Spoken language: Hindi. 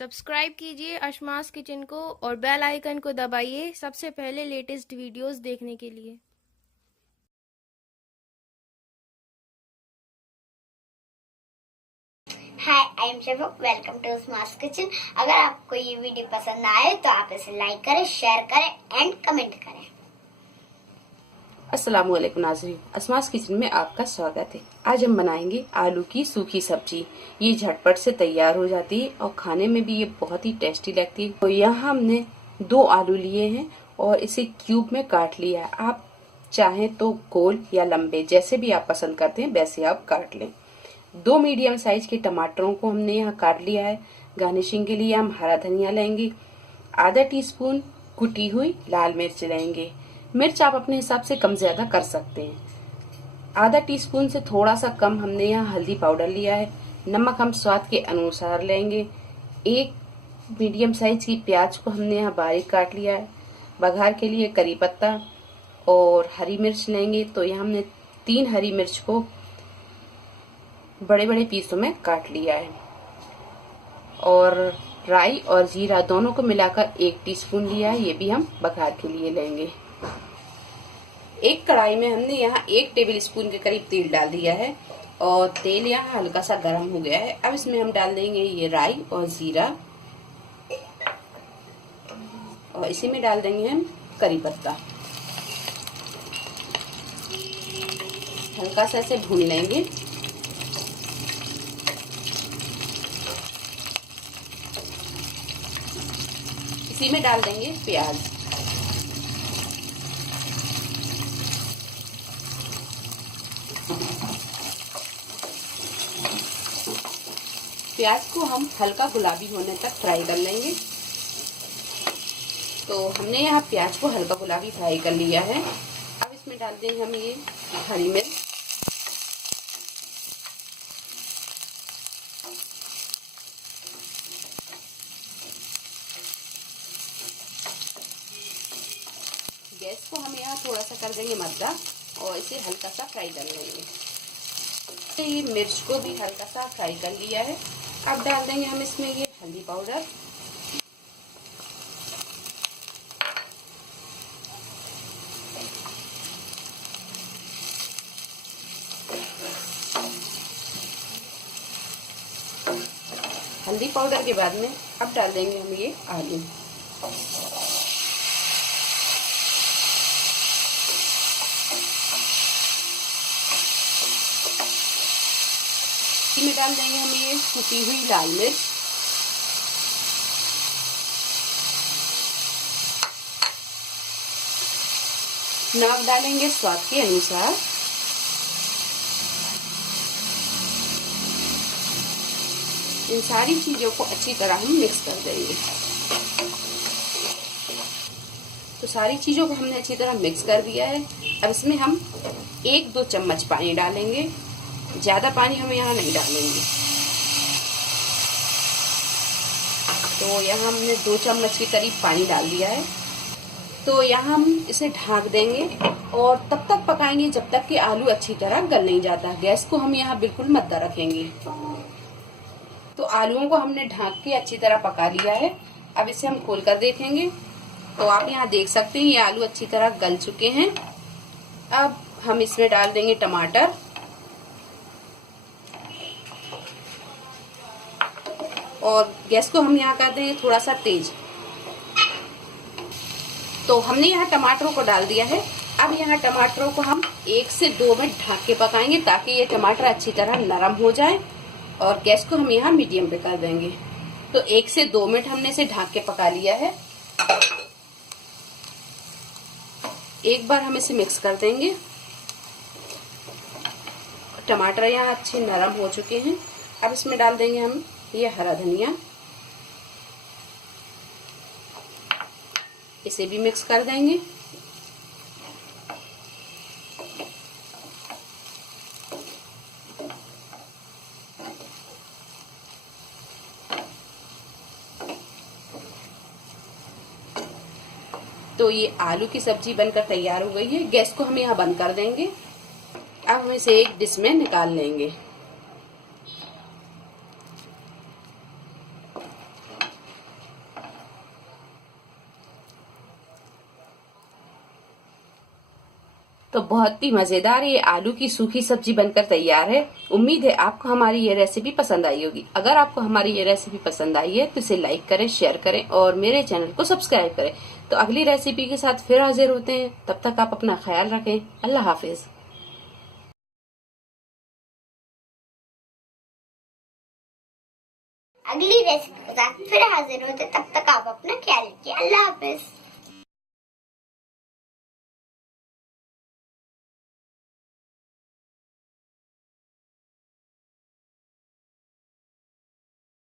सब्सक्राइब कीजिए अशमास किचन को और बेल आइकन को दबाइए सबसे पहले लेटेस्ट वीडियोस देखने के लिए। Hi, I am Shaba. Welcome to smart kitchen. अगर आपको ये वीडियो पसंद आए तो आप इसे लाइक करें, शेयर करें एंड कमेंट करें। अस्सलामुअलैकुम नाज़रीन, अस्मास किचन में आपका स्वागत है। आज हम बनाएंगे आलू की सूखी सब्जी। ये झटपट से तैयार हो जाती है और खाने में भी ये बहुत ही टेस्टी लगती है। तो यहाँ हमने 2 आलू लिए हैं और इसे क्यूब में काट लिया है। आप चाहें तो गोल या लंबे, जैसे भी आप पसंद करते हैं वैसे आप काट लें। 2 मीडियम साइज के टमाटरों को हमने यहाँ काट लिया है। गार्निशिंग के लिए हम हरा धनिया लेंगे। आधा टीस्पून कुटी हुई लाल मिर्च लेंगे। मिर्च आप अपने हिसाब से कम ज्यादा कर सकते हैं। आधा टीस्पून से थोड़ा सा कम हमने यहाँ हल्दी पाउडर लिया है। नमक हम स्वाद के अनुसार लेंगे। 1 मीडियम साइज की प्याज को हमने यहाँ बारीक काट लिया है। बघार के लिए करी पत्ता और हरी मिर्च लेंगे। तो यहाँ हमने 3 हरी मिर्च को बड़े बड़े पीसों में काट लिया है। और राई और जीरा दोनों को मिलाकर 1 टीस्पून लिया है। ये भी हम बघार के लिए लेंगे। एक कढ़ाई में हमने यहाँ 1 टेबल स्पून के करीब तेल डाल दिया है और तेल यहाँ हल्का सा गर्म हो गया है। अब इसमें हम डाल देंगे ये राई और जीरा और इसी में डाल देंगे हम करी पत्ता। हल्का सा इसे भून लेंगे। इसी में डाल देंगे प्याज। प्याज को हम हल्का गुलाबी होने तक फ्राई कर लेंगे। तो हमने यहाँ प्याज को हल्का गुलाबी फ्राई कर लिया है। अब इसमें डाल देंगे हम ये हरी मिर्च, गैस को हम यहाँ थोड़ा सा कर देंगे मद्दा और इसे हल्का सा फ्राई कर लेंगे। ये मिर्च को भी हल्का सा फ्राई कर लिया है। अब डाल देंगे हम इसमें ये हल्दी पाउडर, हल्दी पाउडर के बाद में अब डाल देंगे हम ये आलू। इसमें डाल देंगे हम ये कुटी हुई लाल मिर्च, नमक डालेंगे स्वाद के अनुसार। इन सारी चीजों को अच्छी तरह हम मिक्स कर देंगे। तो सारी चीजों को हमने अच्छी तरह मिक्स कर दिया है। अब इसमें हम 1-2 चम्मच पानी डालेंगे। ज्यादा पानी हम यहाँ नहीं डालेंगे। तो यहाँ हमने 2 चम्मच के करीब पानी डाल दिया है। तो यहाँ हम इसे ढक देंगे और तब तक पकाएंगे जब तक कि आलू अच्छी तरह गल नहीं जाता। गैस को हम यहाँ बिल्कुल मद्दा रखेंगे। तो आलूओं को हमने ढक के अच्छी तरह पका लिया है। अब इसे हम खोल कर देखेंगे। तो आप यहाँ देख सकते हैं ये आलू अच्छी तरह गल चुके हैं। अब हम इसमें डाल देंगे टमाटर और गैस को हम यहाँ कर देंगे थोड़ा सा तेज। तो हमने यहाँ टमाटरों को डाल दिया है। अब यहाँ टमाटरों को हम 1 से 2 मिनट ढक के पकाएंगे ताकि ये टमाटर अच्छी तरह नरम हो जाए। और गैस को हम यहाँ मीडियम पे कर देंगे। तो 1 से 2 मिनट हमने इसे ढक के पका लिया है। एक बार हम इसे मिक्स कर देंगे। टमाटर यहाँ अच्छे नरम हो चुके हैं। अब इसमें डाल देंगे हम ये हरा धनिया। इसे भी मिक्स कर देंगे। तो ये आलू की सब्जी बनकर तैयार हो गई है। गैस को हम यहाँ बंद कर देंगे। अब हम इसे एक डिश में निकाल लेंगे। तो बहुत ही मजेदार ये आलू की सूखी सब्जी बनकर तैयार है। उम्मीद है आपको हमारी ये रेसिपी पसंद आई होगी। अगर आपको हमारी ये रेसिपी पसंद आई है तो इसे लाइक करें, शेयर करें और मेरे चैनल को सब्सक्राइब करें। तो अगली रेसिपी के साथ फिर हाजिर होते हैं। तब तक आप अपना ख्याल रखें। अल्लाह हाफिज। अगली रेसिपी के साथ फिर हाजिर होते, तब तक आप अपना ख्याल रखिए। अल्लाह हाफिज।